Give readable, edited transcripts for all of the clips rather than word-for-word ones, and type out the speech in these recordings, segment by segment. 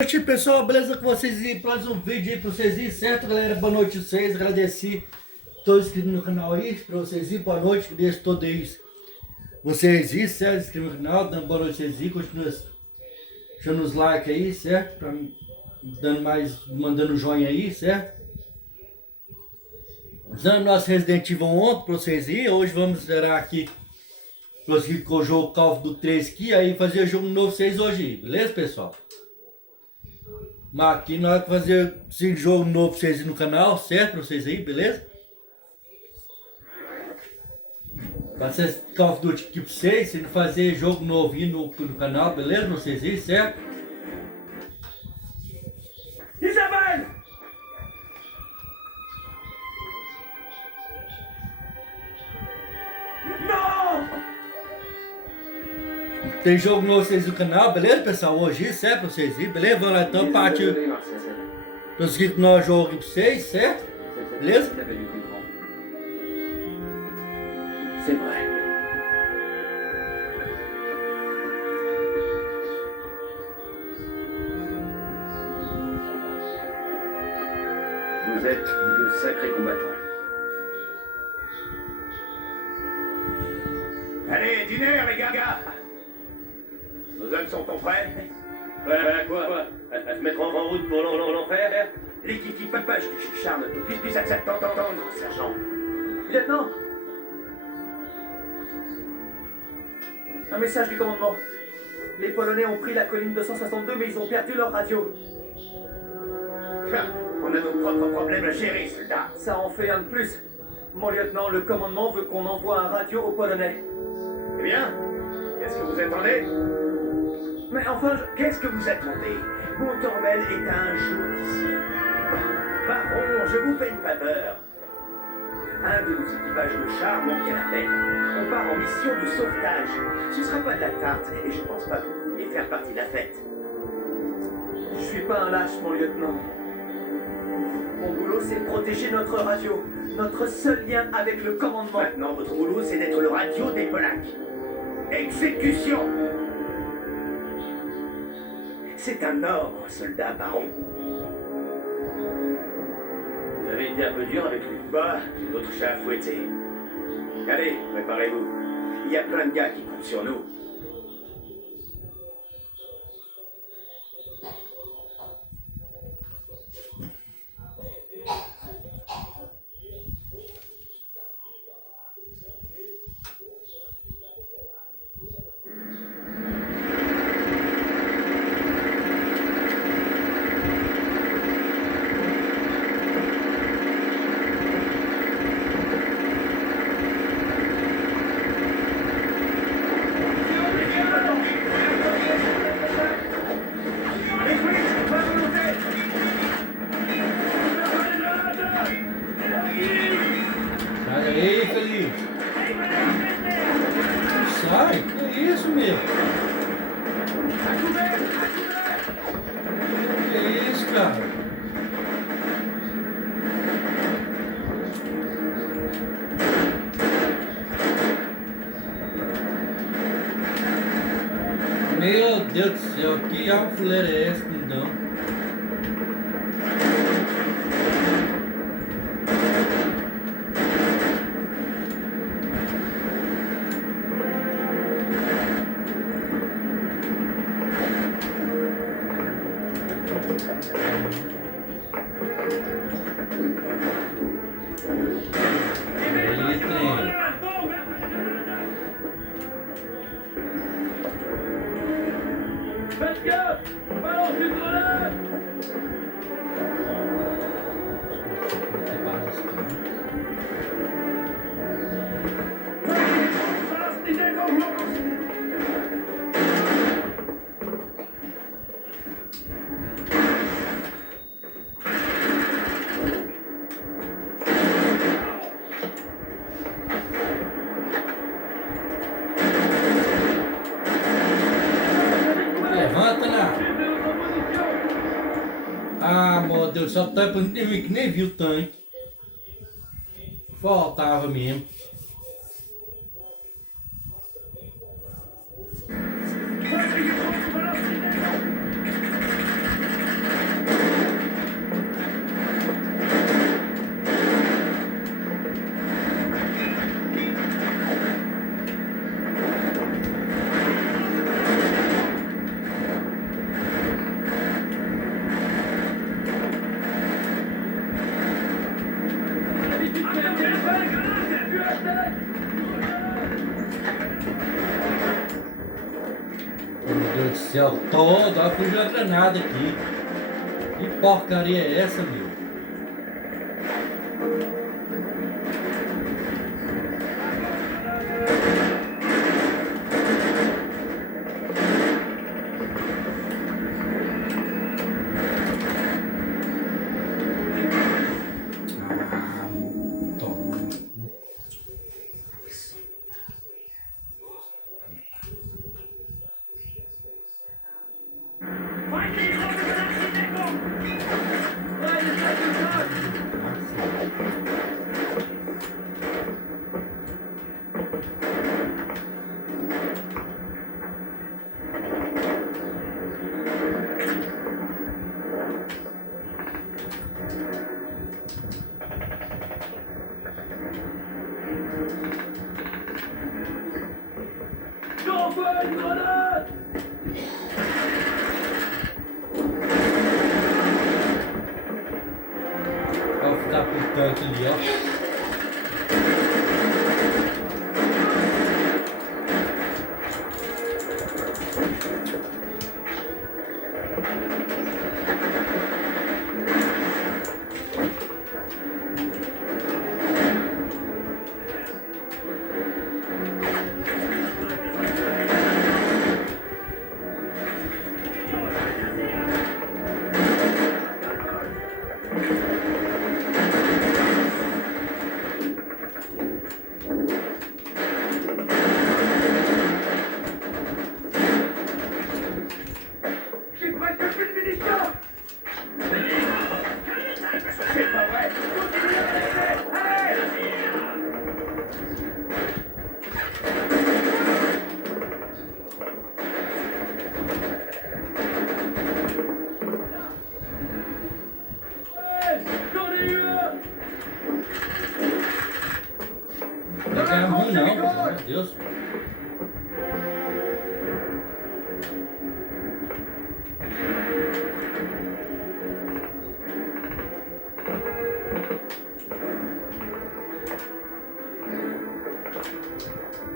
Boa noite, pessoal, beleza com vocês? E mais um vídeo aí pra vocês ir, certo, galera? Boa noite a vocês, agradeci todos inscritos no canal aí, pra vocês ir, boa noite, que deixa todos vocês ir, certo? Inscrevam no canal, dando boa noite a vocês ir, continua deixando os likes aí, certo? Mandando joinha aí, certo? Usando nosso Resident Evil ontem pra vocês ir, hoje vamos zerar aqui, prosseguir com o jogo Call of Duty 3 aqui, aí fazer jogo novo pra vocês hoje, beleza, pessoal? Mas aqui nós vamos fazer esse jogo novo pra vocês no canal, certo? Pra vocês aí, beleza? Fazer Call of Duty aqui pra vocês, se não fazer jogo novo aí no canal, beleza? Pra vocês aí, certo? Isabelle! Não! Tem jogo novo pra vocês no canal, beleza, pessoal? Hoje, certo? Pra vocês aí, beleza? Vamos lá então, partiu. Prosseguir com o nosso jogo aqui pra vocês, certo? Beleza? C'est vrai. Vous êtes de sacrés combattants. Allez, dîner, les gars! Nos hommes sont prêts? Prêts à quoi? À se mettre en route pour l'enfer? L'équipage du charme puisse t'entendre, sergent. Lieutenant! Un message du commandement. Les Polonais ont pris la colline 262, mais ils ont perdu leur radio. On a nos propres problèmes à gérer, soldat. Ça en fait un de plus. Mon lieutenant, le commandement veut qu'on envoie un radio aux Polonais. Eh bien, qu'est-ce que vous attendez? Mais enfin, qu'est-ce que vous attendez? Montormel est à un jour d'ici. Baron, je vous fais une faveur. Un de nos équipages de chars manquait l'appel. On part en mission de sauvetage. Ce sera pas de la tarte, et je pense pas que vous vouliez faire partie de la fête. Je suis pas un lâche, mon lieutenant. Mon boulot, c'est de protéger notre radio. Notre seul lien avec le commandement. Maintenant, votre boulot, c'est d'être le radio des Polacs. Exécution! C'est un ordre, soldat baron. Vous avez été un peu dur avec lui. Bah, j'ai d'autres chats à fouetter. Allez, préparez-vous. Il y a plein de gars qui comptent sur nous. Sai aí, Felipe. Sai, que isso, meu? Que isso, cara? Meu Deus do céu, que alfuleira é essa, então? Faites gaffe! Balance une grenade! Balance l'idée qu'on commence! Levanta lá. Ah, meu Deus, só tá pra ninguém que nem viu o tanque. Faltava mesmo. céu, todo, ó, fugiu a granada aqui. Que porcaria é essa, meu? Vou ficar com o tanque ali, ó. Não é ruim não, pelo amor de Deus.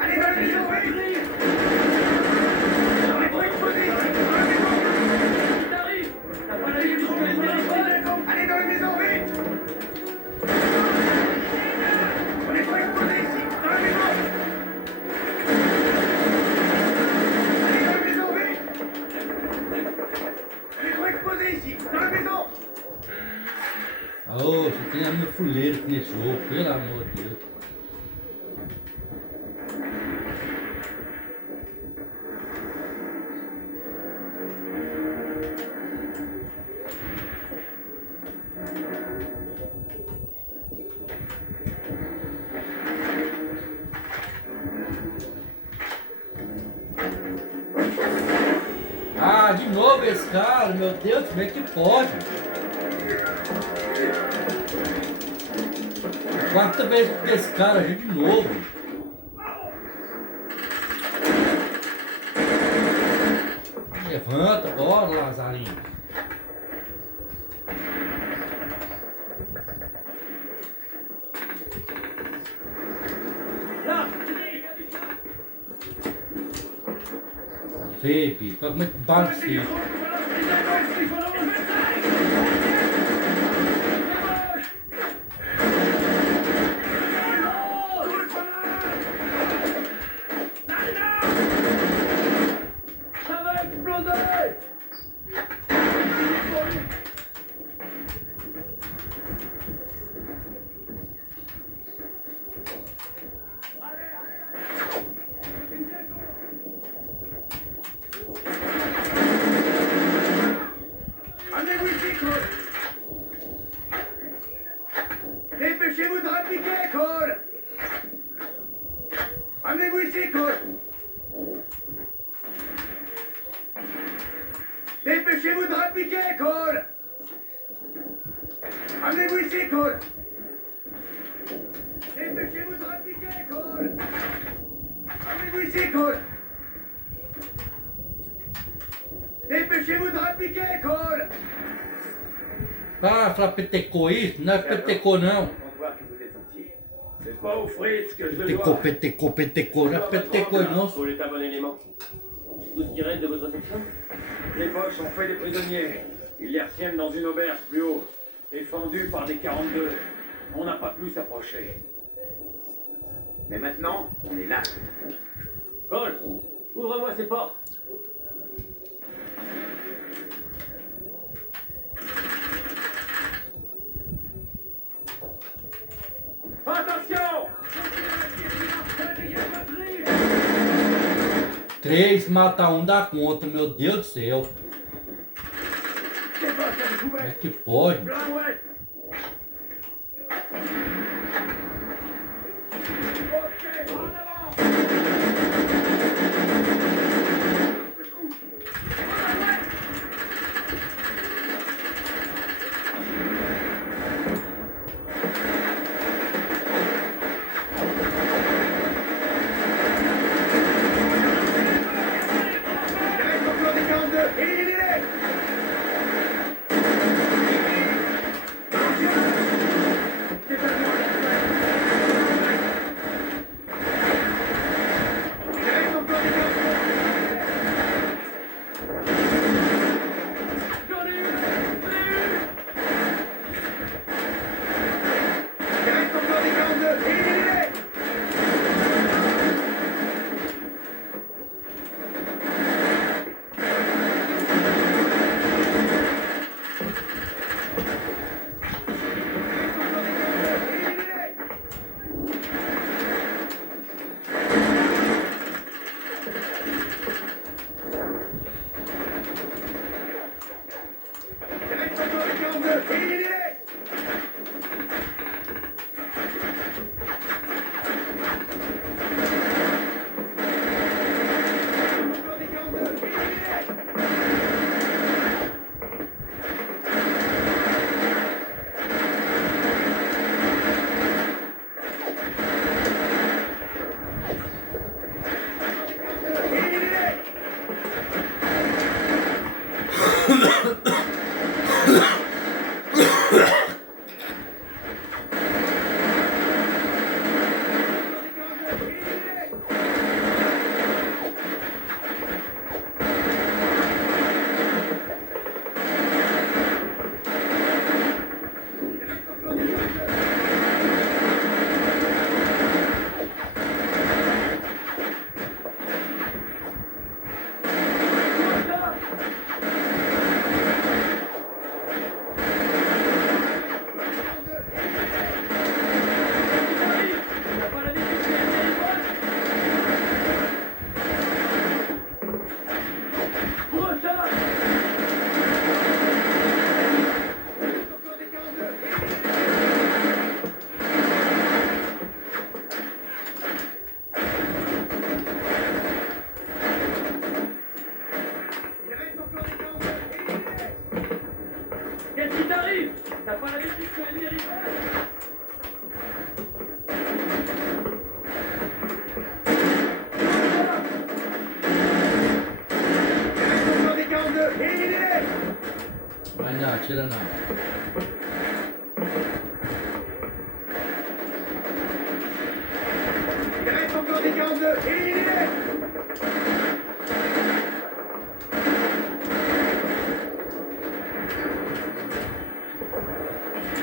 Allez dans les maisons, oui. Allez dans les maisons, vite. On est trop exposés ici. Dans la maison. Allez dans la maison, vite. On est trop exposés ici. Dans la maison. Oh, você tem a minha fuleira que nesse jogo, pelo amor de Deus. Ah, de novo esse cara, meu Deus, como é que pode? Quarta vez com esse cara aí de novo. Levanta, bora, Lazarinho. Felipe, como é que bate? Dépêchez-vous de rappliquer, Cole. Amenez-vous ici, Cole. Dépêchez-vous de rappliquer, Cole. Amenez-vous ici, Cole. Dépêchez-vous de rappliquer, Cole. Amenez-vous ici, Cole. Dépêchez-vous de rappliquer, Cole. Ah, falar petecou isso? Não é petecou não. On voit que vous êtes entier. C'est pas au Fritz que je Petecou, petecou, petecou. Não é petecou não. Faut l'état bon élément. vous tirez de votre section? Les Boches ont fait des prisonniers. Ils les retiennent dans une auberge plus haut, défendue par des 42. On n'a pas pu s'approcher. Mais maintenant, on est là. Cole, ouvre-moi ces portes. Attention! 3 mata 1 dá conta, meu Deus do céu. Les Boches à Como é découvert! que pode? Plein ouest! Ok, en avant! Il reste encore des 42! Éliminez-les! C'est à moi! Il reste encore des 42! J'en ai eu! Il reste encore des 42! Éliminez-les! Il reste encore des 42! Éliminez-les! Encore des 42! Éliminez-les! Éliminez-les! Encore des 42! Éliminez-les! Il reste encore des 42! T'as pas la difficulté à les Boches? Brochard! Encore des 42! Éliminez-les! Il reste encore des 42! Éliminez-les! Qu'est-ce qui t'arrive? T'as pas l'habitude que les rivages? Il reste encore des 42! Éliminez-les! Vai não, tira não. Il reste encore des 42! Éliminez-les!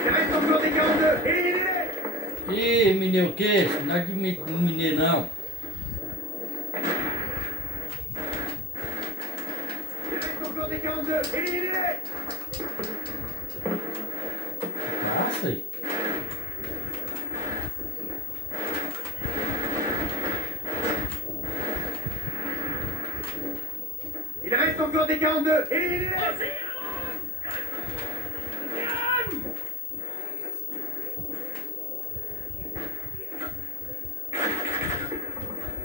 Il reste encore des 42! Éliminez-les! Ih, menino, o que? Não é de menino não. Il reste encore des 42! Éliminez-les! Passa aí. Il reste encore des 42! Éliminez-les!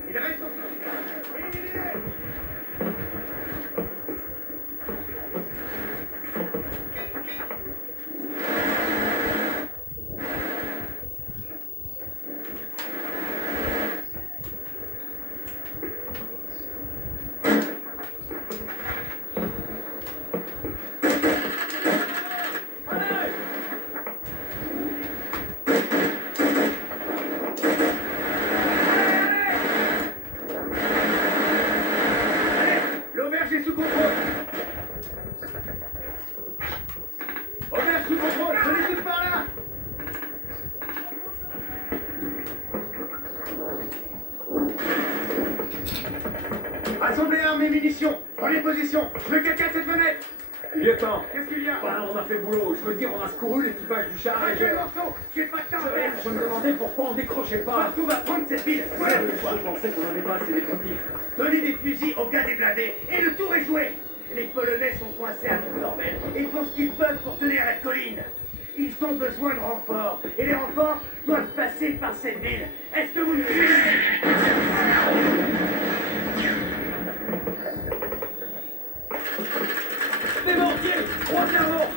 Il reste encore des 42! Éliminez-les! armes et munitions. Prenez position. Je veux quelqu'un à cette fenêtre. Lieutenant, qu'est-ce qu'il y a? Bah, on a fait le boulot. Je veux dire, on a secouru l'équipage du char et Arrêtez le morceau. J'ai pas de temps à perdre. je me demandais pourquoi on décrochait pas. Partout va prendre cette ville. Voilà. Je pensais qu'on avait pas assez d'effectifs. Donnez des fusils aux gars des blindés et le tour est joué. Les Polonais sont coincés à Tournorvel et font ce qu'ils peuvent pour tenir la colline. Ils ont besoin de renforts et les renforts doivent passer par cette ville. Est-ce que vous me suivez? Des mortiers, 3 cerveaux.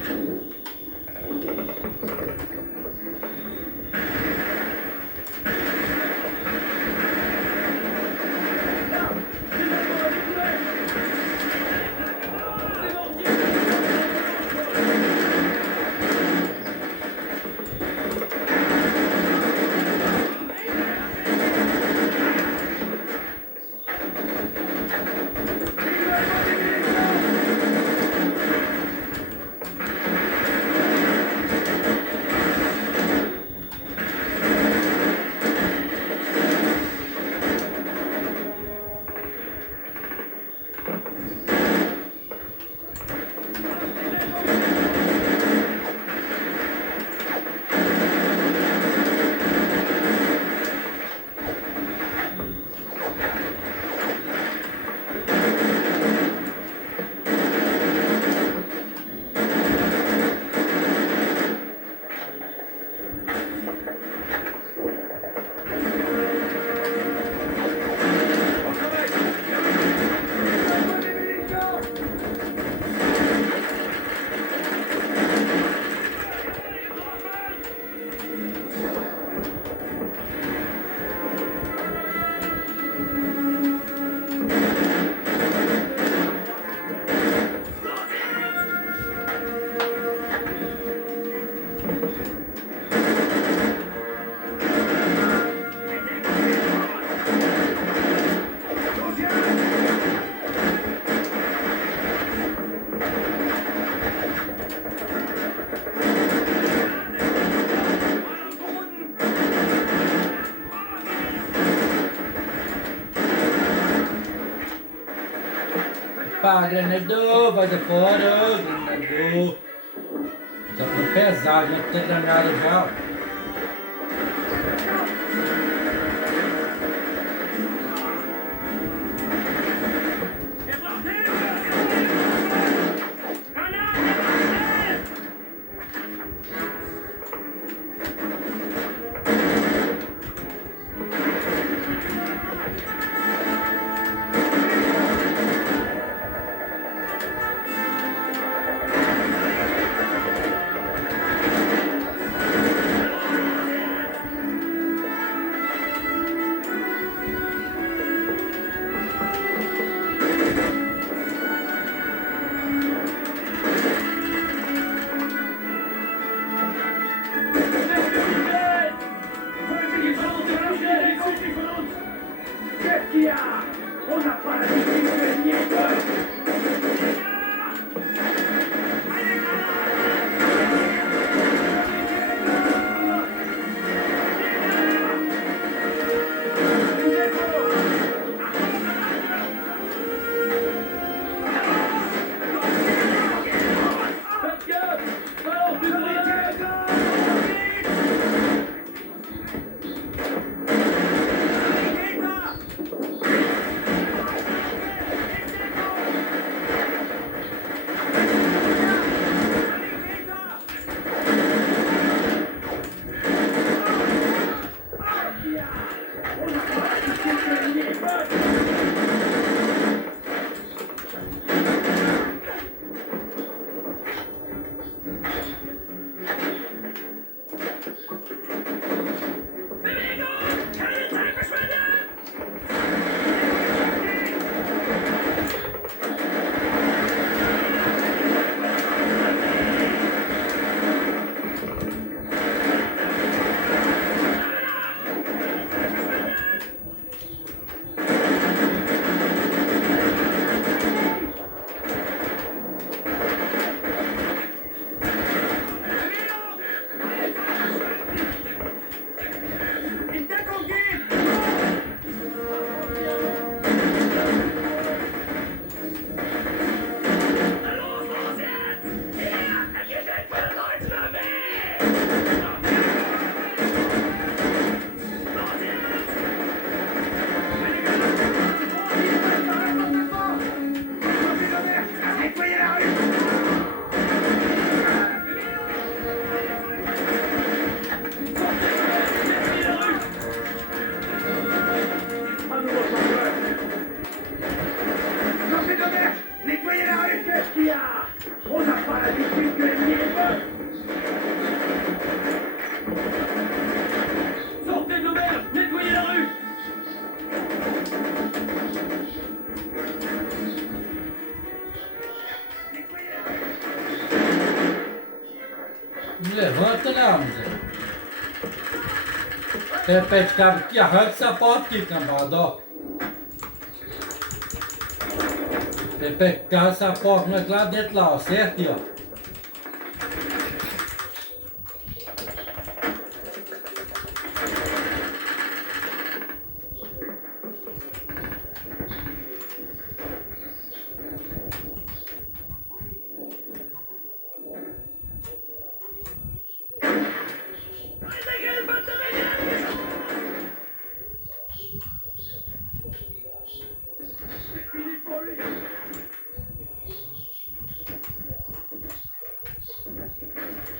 Pá, granador, vai de fora, granador. Tá ficando pesado, não tem granada já. Qu'est-ce qu'il y a? On n'a pas l'habitude de nier peur. Sortez de l'auberge, nettoyez la rue. Não levanta não, Zé. Repete, cara, aqui, arranca essa porta aqui, cambada, ó. Repete, essa porta, nós lá dentro lá, ó, certo? E, ó.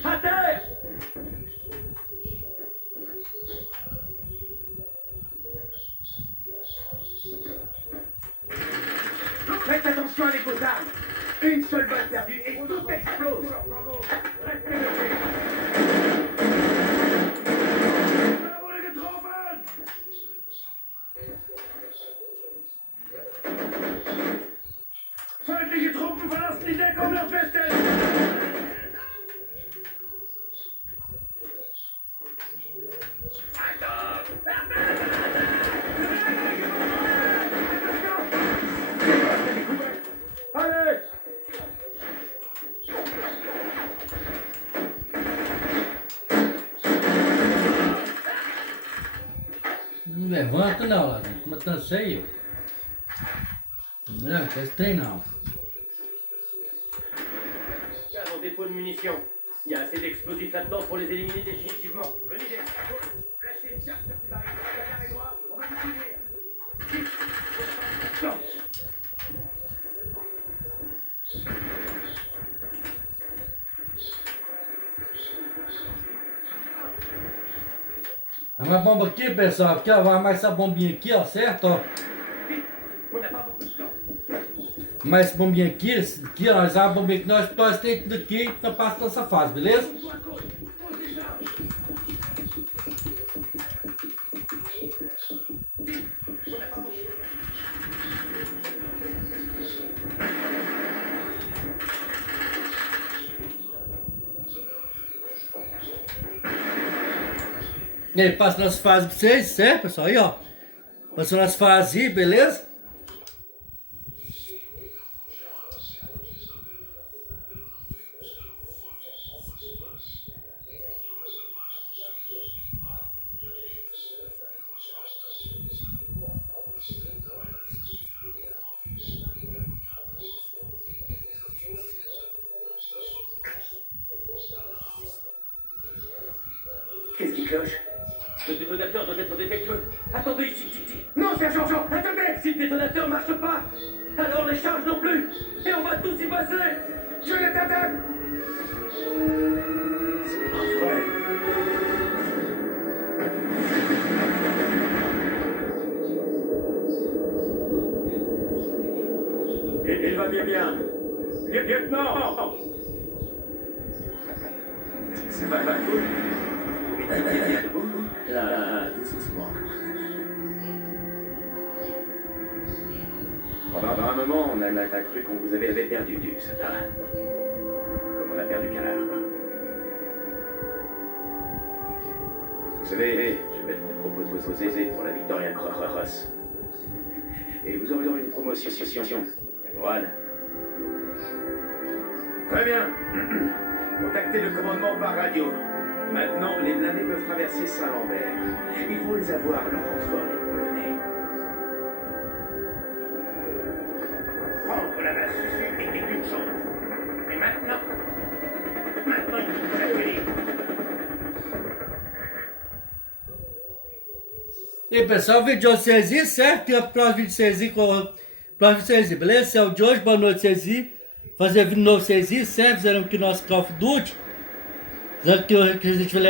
À terre. Faites attention avec vos armes. Une seule balle perdue et tout explose. Feindliche Truppen verlassen die Deckung Nordwestes. Allez! Não levanta não, lá dentro. Mas tá cheio. Não, faz trem não. Là, dans le dépôt de munitions. Il y a assez d'explosifs là-dedans pour les éliminer définitivement. Venez, lâchez une charge, petit baril. Derrière et moi, on va vous couvrir. Vite. Non. Uma bomba aqui, pessoal. Aqui, ó. Vai armar essa bombinha aqui, ó. Certo, ó. Vite. On n'a pas beaucoup de temps. Mais essa bombinha aqui, ó. Nós vamos a bombinha aqui. Nós temos tudo aqui. Então passa dessa fase, beleza? E aí, passa nas fases pra vocês, certo, pessoal? Aí, ó. Passando as fases aí, beleza? Qu'est-ce qui cloche? Le détonateur doit être défectueux. Attendez ici, Titi. Non, sergent, attendez! Si le détonateur marche pas, alors les charges non plus. Et on va tous y passer. Je l'attaque! C'est pas vrai. Il va bien. Lieutenant. C'est pas mal. Là, tout doucement. Pendant un moment, on a cru qu'on vous avait perdu du soldat. Comme on a perdu Calar. Vous savez, je vais vous proposer pour la Victoria Cross. Et vous aurez une promotion. Camarade. Très bien. Contactez le commandement par radio. Maintenant, les blindés peuvent traverser Saint-Lambert. Il faut les avoir, leur transport les Polonais. Prendre la base sud était une chose. Et maintenant, il faut la tenir. E aí, pessoal, o vídeo de hoje vocês aí, certo? Tem o próximo vídeo de vocês aí, beleza? Esse é o de hoje, boa noite vocês aí. Fazer vídeo novo vocês aí, certo? Fizeram aqui nosso Call of Duty. Que a gente vai